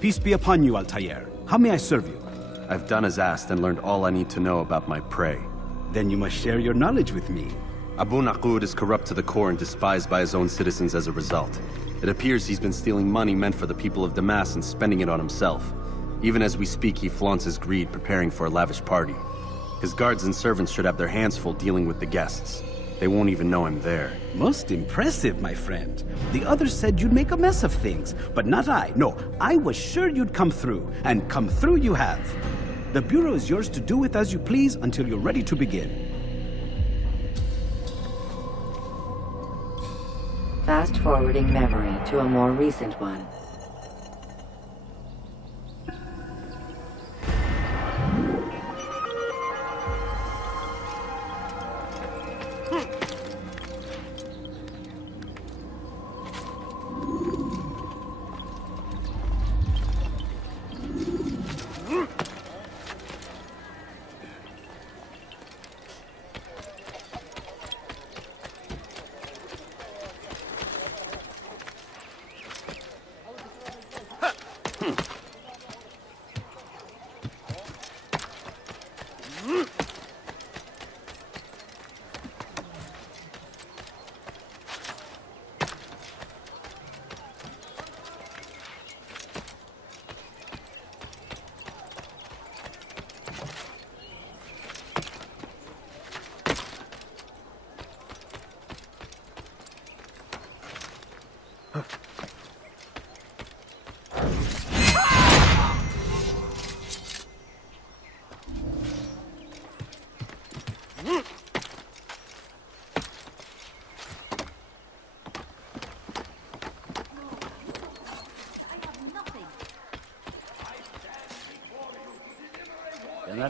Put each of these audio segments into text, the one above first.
Peace be upon you, Altair. How may I serve you? I've done as asked and learned all I need to know about my prey. Then you must share your knowledge with me. Abu Naqud is corrupt to the core and despised by his own citizens as a result. It appears he's been stealing money meant for the people of Damas and spending it on himself. Even as we speak, he flaunts his greed, preparing for a lavish party. His guards and servants should have their hands full dealing with the guests. They won't even know I'm there. Most impressive, my friend. The others said you'd make a mess of things, but not I. No, I was sure you'd come through, and come through you have. The Bureau is yours to do with as you please until you're ready to begin. Fast-forwarding memory to a more recent one.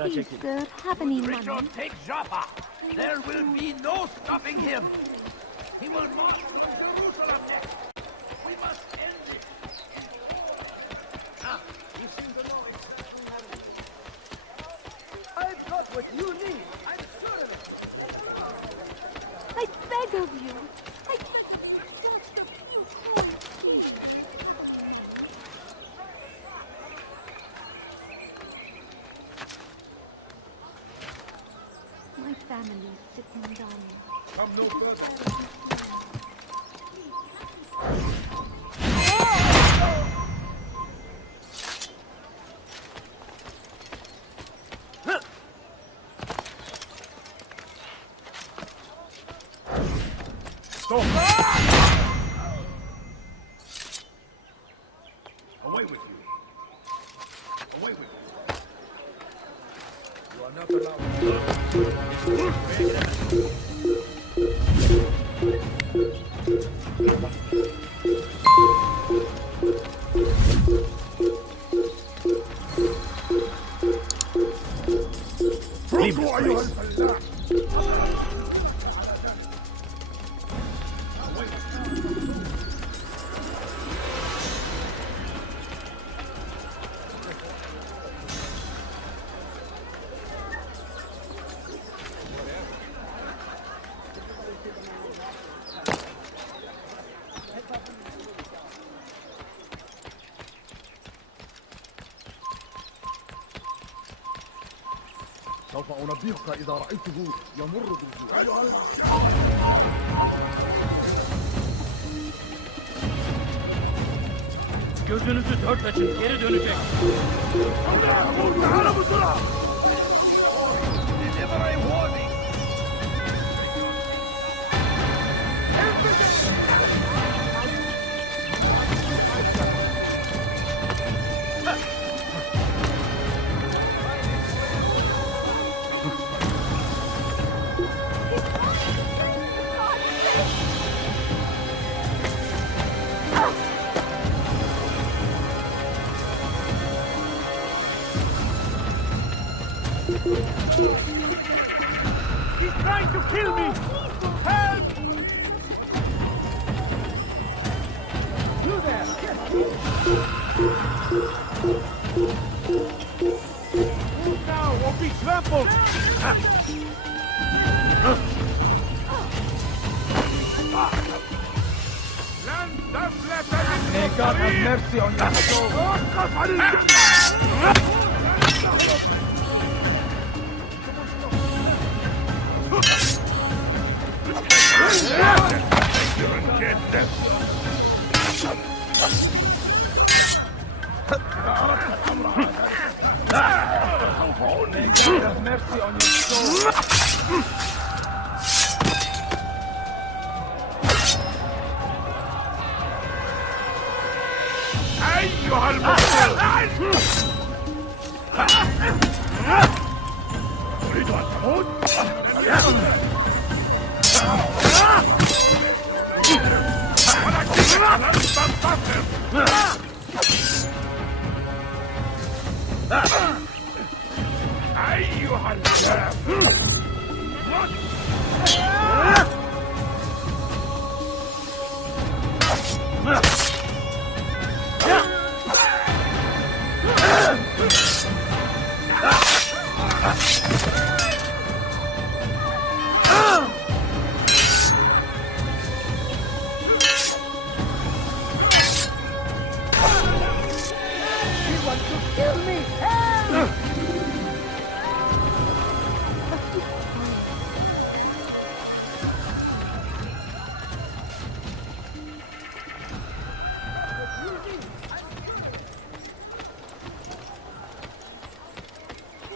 Please, sir, have any money? Richard, take Jaffa. There will be no stopping him. He will march to Jerusalem next. We must end it. Ah, you seem to know exactly how to do it. I've got what you need. I'm sure of it. I beg of you. I just a few coins, please. My family is sick and dying. Come no further. Stop! Away with you. Away with you. You are not allowed. سوف أنبهك إذا رأيته يمر بالجوع. Gözünüzü dört açın, geri dönecek. Deliver a warning. He's trying to kill me! Help! You there! Move now or be trampled! Land down! May God have mercy on your soul. May God have mercy on your soul. أيها المقتول تريد أن تموت؟ ولكنك لن تنتصر أيها الكافر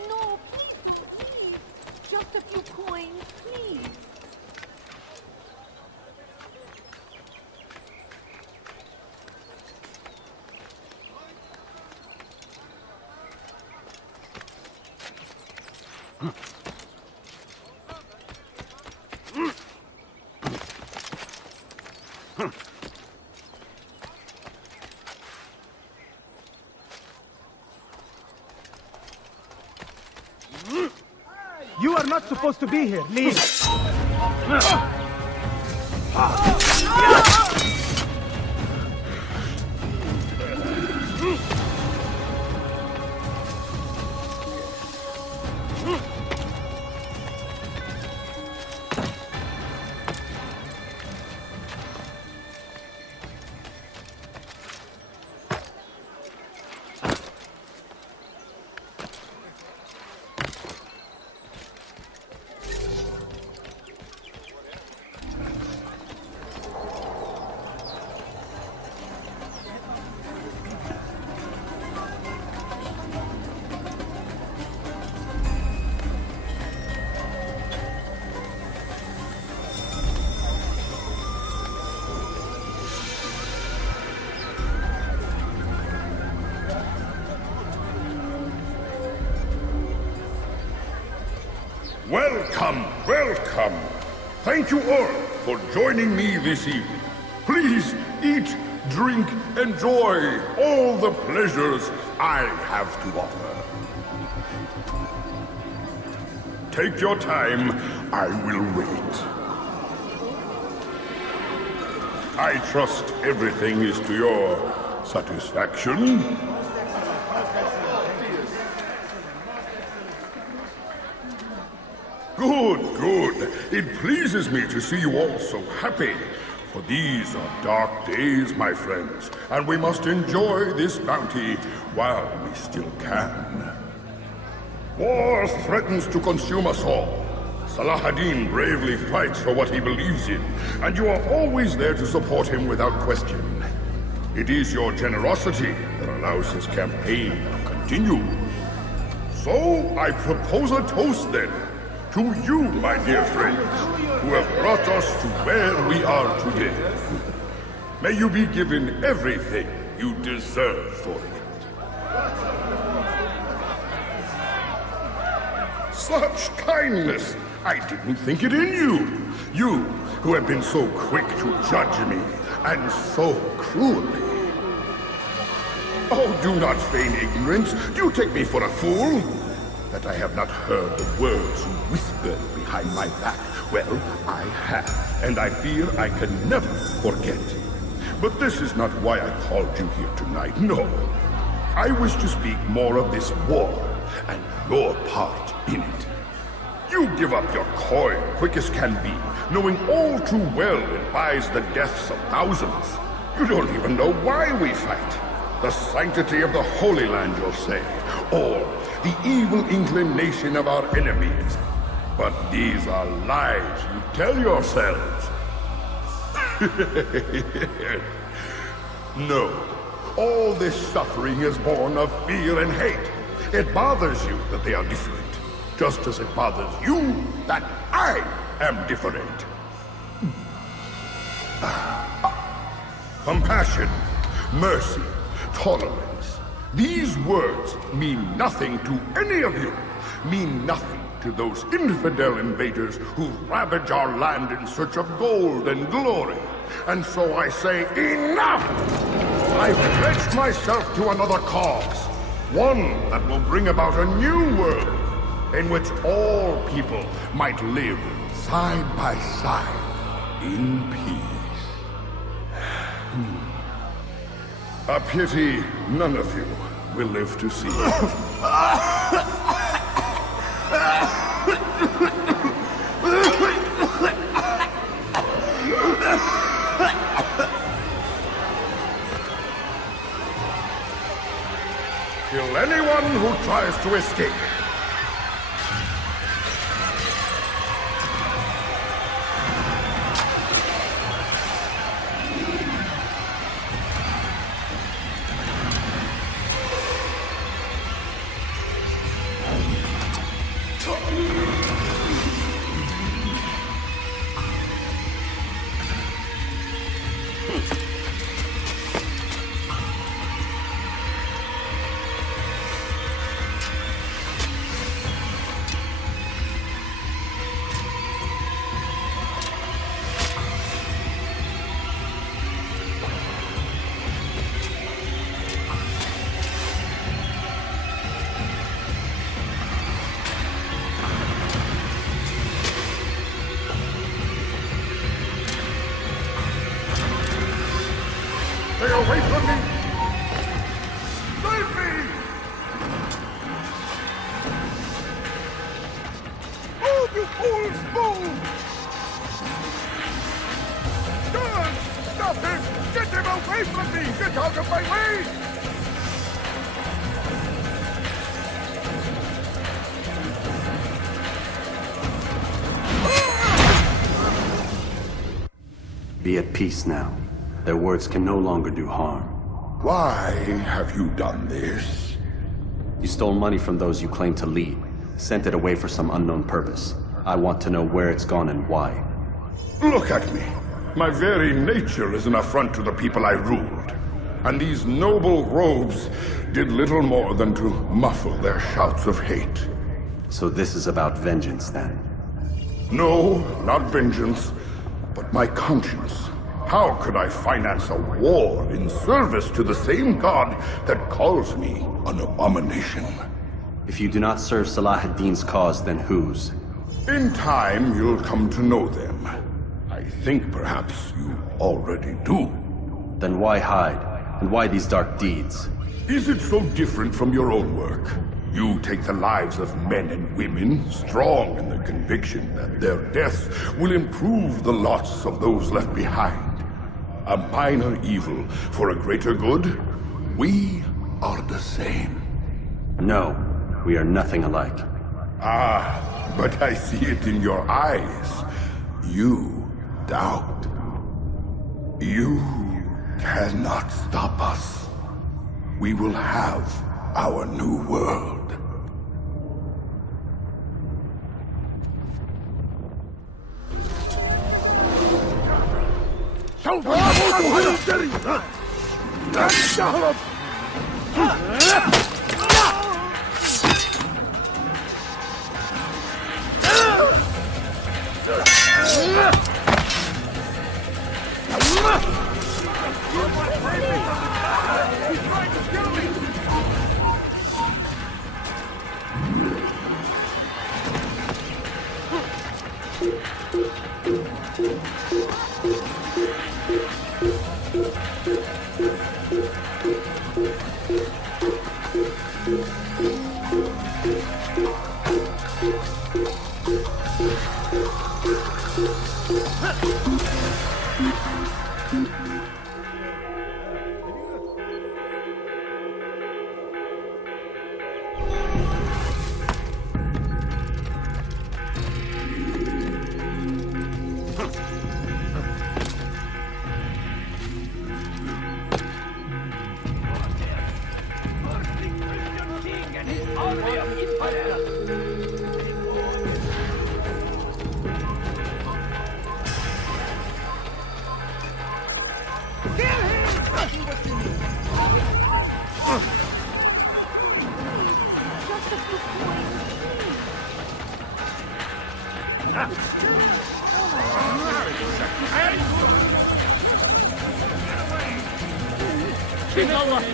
No, please. Just a few coins, please. You are not supposed to be here. Leave. Welcome, welcome. Thank you all for joining me this evening. Please eat, drink, enjoy all the pleasures I have to offer. Take your time, I will wait. I trust everything is to your satisfaction. Good, good. It pleases me to see you all so happy. For these are dark days, my friends, and we must enjoy this bounty while we still can. War threatens to consume us all. Salah ad-Din bravely fights for what he believes in, and you are always there to support him without question. It is your generosity that allows his campaign to continue. So, I propose a toast then. To you, my dear friends, who have brought us to where we are today. May you be given everything you deserve for it. Such kindness! I didn't think it in you. You, who have been so quick to judge me, and so cruelly. Oh, do not feign ignorance. Do you take me for a fool? That I have not heard the words you whispered behind my back. Well, I have, and I fear I can never forget. But this is not why I called you here tonight, no. I wish to speak more of this war, and your part in it. You give up your coin quick as can be, knowing all too well it buys the deaths of thousands. You don't even know why we fight. The sanctity of the Holy Land, you'll say, or the evil inclination of our enemies. But these are lies you tell yourselves. No. All this suffering is born of fear and hate. It bothers you that they are different, just as it bothers you that I am different. Compassion, mercy, tolerance. These words mean nothing to any of you. Mean nothing to those infidel invaders who ravage our land in search of gold and glory. And so I say, enough! I've pledged myself to another cause. One that will bring about a new world in which all people might live side by side in peace. A pity none of you will live to see it. Kill anyone who tries to escape. Stay away from me! Save me! Move, you fools, move! Guards! Stop him! Get him away from me! Get out of my way! Be at peace now. Their words can no longer do harm. Why have you done this? You stole money from those you claim to lead, sent it away for some unknown purpose. I want to know where it's gone and why. Look at me. My very nature is an affront to the people I ruled. And these noble robes did little more than to muffle their shouts of hate. So this is about vengeance, then? No, not vengeance, but my conscience. How could I finance a war in service to the same god that calls me an abomination? If you do not serve Salah ad-Din's cause, then whose? In time, you'll come to know them. I think perhaps you already do. Then why hide? And why these dark deeds? Is it so different from your own work? You take the lives of men and women, strong in the conviction that their deaths will improve the lots of those left behind. A minor evil for a greater good? We are the same. No, we are nothing alike. Ah, but I see it in your eyes. You doubt. You cannot stop us. We will have our new world. Just a few coins. Why me?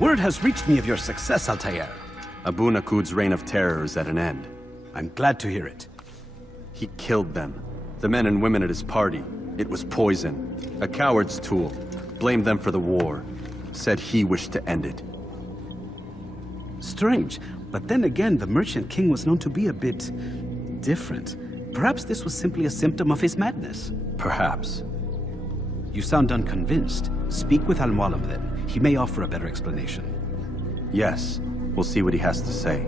Word has reached me of your success, Altair. Abu Nakud's reign of terror is at an end. I'm glad to hear it. He killed them. The men and women at his party. It was poison. A coward's tool. Blamed them for the war. Said he wished to end it. Strange, but then again, the Merchant King was known to be a bit different. Perhaps this was simply a symptom of his madness. Perhaps. You sound unconvinced. Speak with Al-Mualim then. He may offer a better explanation. Yes. We'll see what he has to say.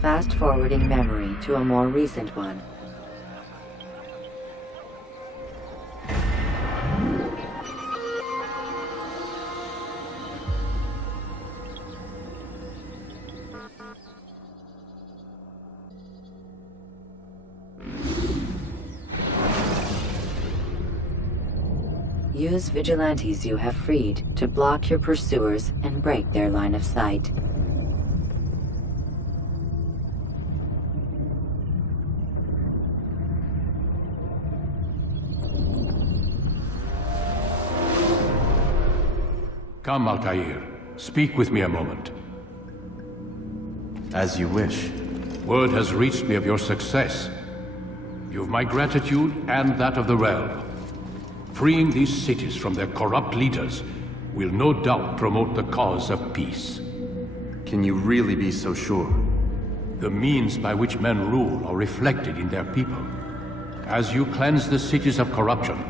Fast-forwarding memory to a more recent one. Use vigilantes you have freed to block your pursuers and break their line of sight. Come, Altair. Speak with me a moment. As you wish. Word has reached me of your success. You've my gratitude and that of the realm. Freeing these cities from their corrupt leaders will no doubt promote the cause of peace. Can you really be so sure? The means by which men rule are reflected in their people. As you cleanse the cities of corruption,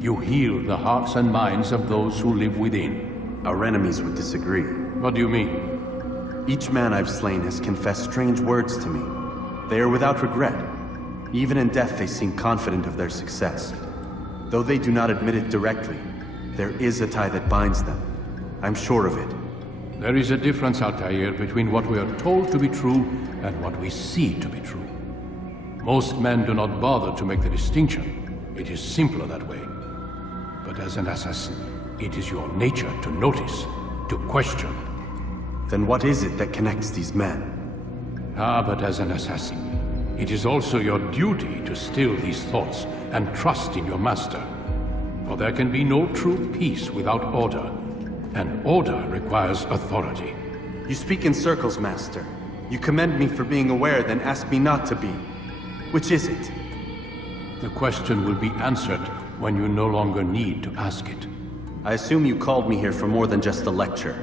you heal the hearts and minds of those who live within. Our enemies would disagree. What do you mean? Each man I've slain has confessed strange words to me. They are without regret. Even in death they seem confident of their success. Though they do not admit it directly, there is a tie that binds them. I'm sure of it. There is a difference, Altair, between what we are told to be true and what we see to be true. Most men do not bother to make the distinction. It is simpler that way. But as an assassin, it is your nature to notice, to question. Then what is it that connects these men? But as an assassin, it is also your duty to still these thoughts and trust in your master. For there can be no true peace without order, and order requires authority. You speak in circles, Master. You commend me for being aware, then ask me not to be. Which is it? The question will be answered when you no longer need to ask it. I assume you called me here for more than just a lecture.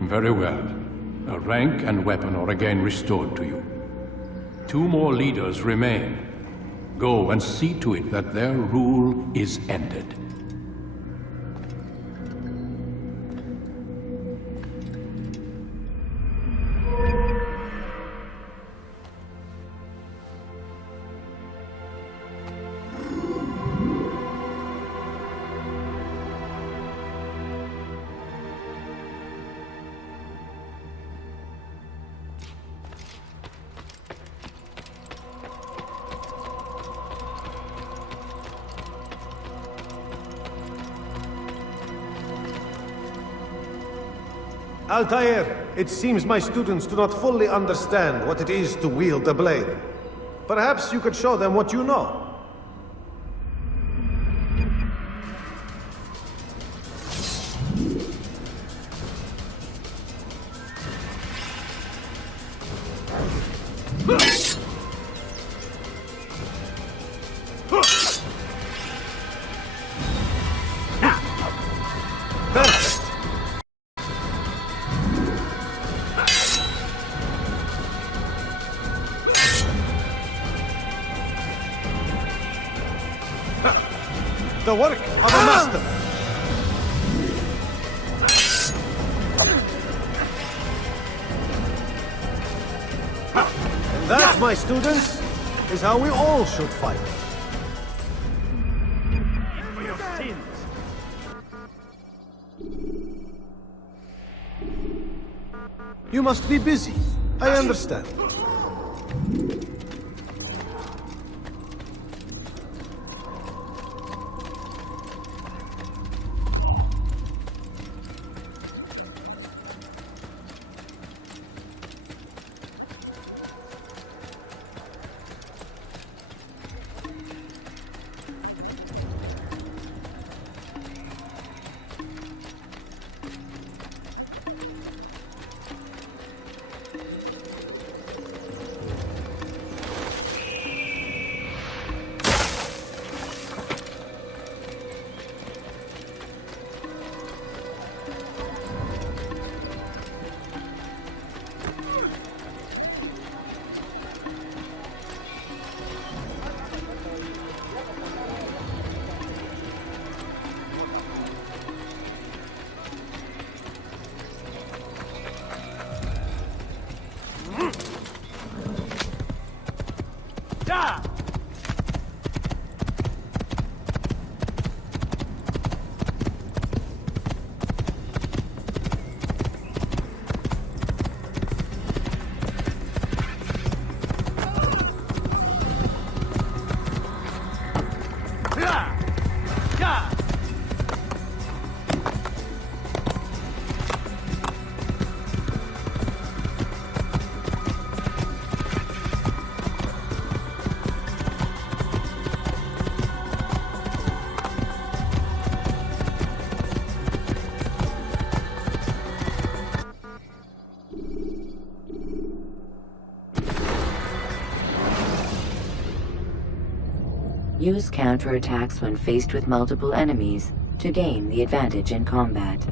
Very well. A rank and weapon are again restored to you. 2 more leaders remain. Go and see to it that their rule is ended. Altair, it seems my students do not fully understand what it is to wield the blade. Perhaps you could show them what you know. The work of a master. And that, my students, is how we all should fight. For your sins. You must be busy. I understand. Use counterattacks when faced with multiple enemies to gain the advantage in combat.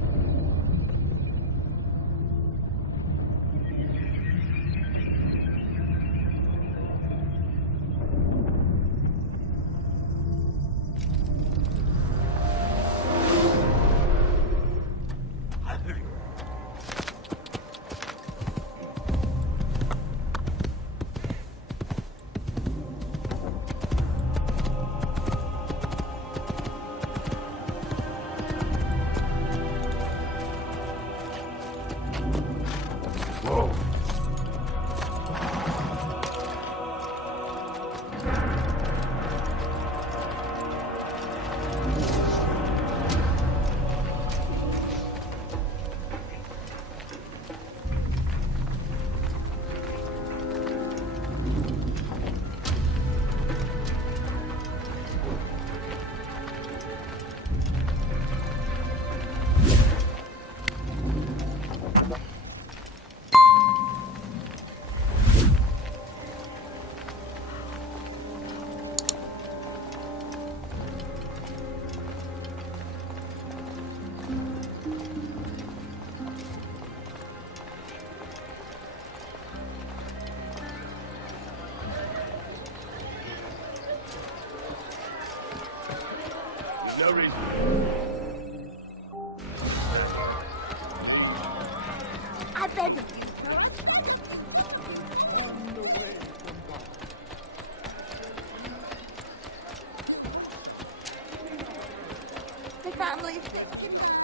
I beg of you, sir. The family's sick, you know.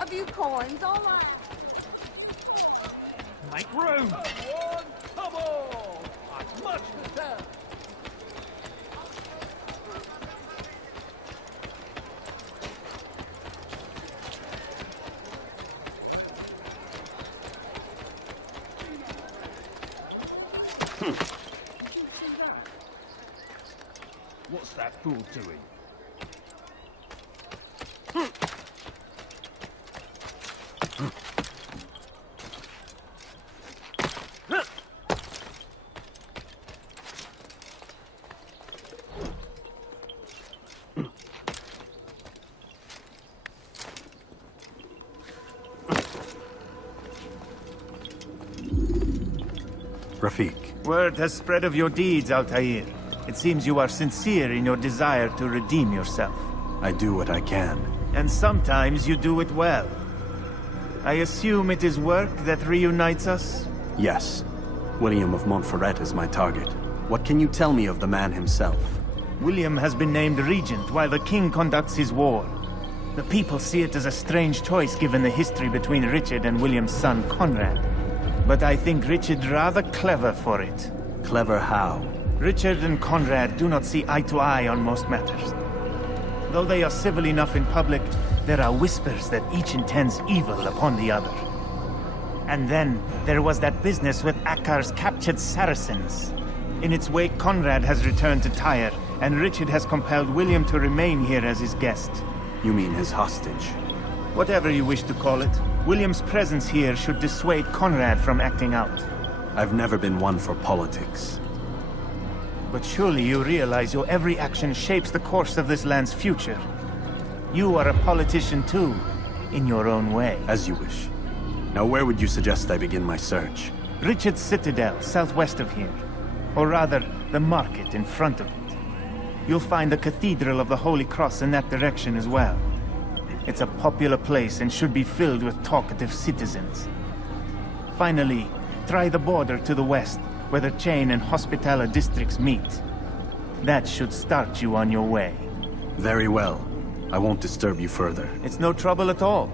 A few coins, all right. Make room! Come on! I've much to tell. What's that fool doing? Rafik. Word has spread of your deeds, Altair. It seems you are sincere in your desire to redeem yourself. I do what I can. And sometimes you do it well. I assume it is work that reunites us? Yes. William of Montferrat is my target. What can you tell me of the man himself? William has been named regent while the king conducts his war. The people see it as a strange choice given the history between Richard and William's son Conrad. But I think Richard rather clever for it. Clever how? Richard and Conrad do not see eye to eye on most matters. Though they are civil enough in public, there are whispers that each intends evil upon the other. And then, there was that business with Akkar's captured Saracens. In its wake, Conrad has returned to Tyre, and Richard has compelled William to remain here as his guest. You mean his hostage? Whatever you wish to call it, William's presence here should dissuade Conrad from acting out. I've never been one for politics. But surely you realize your every action shapes the course of this land's future. You are a politician too, in your own way. As you wish. Now where would you suggest I begin my search? Richard's Citadel, southwest of here. Or rather, the market in front of it. You'll find the Cathedral of the Holy Cross in that direction as well. It's a popular place and should be filled with talkative citizens. Finally, try the border to the west, where the Chain and Hospitaller districts meet. That should start you on your way. Very well. I won't disturb you further. It's no trouble at all.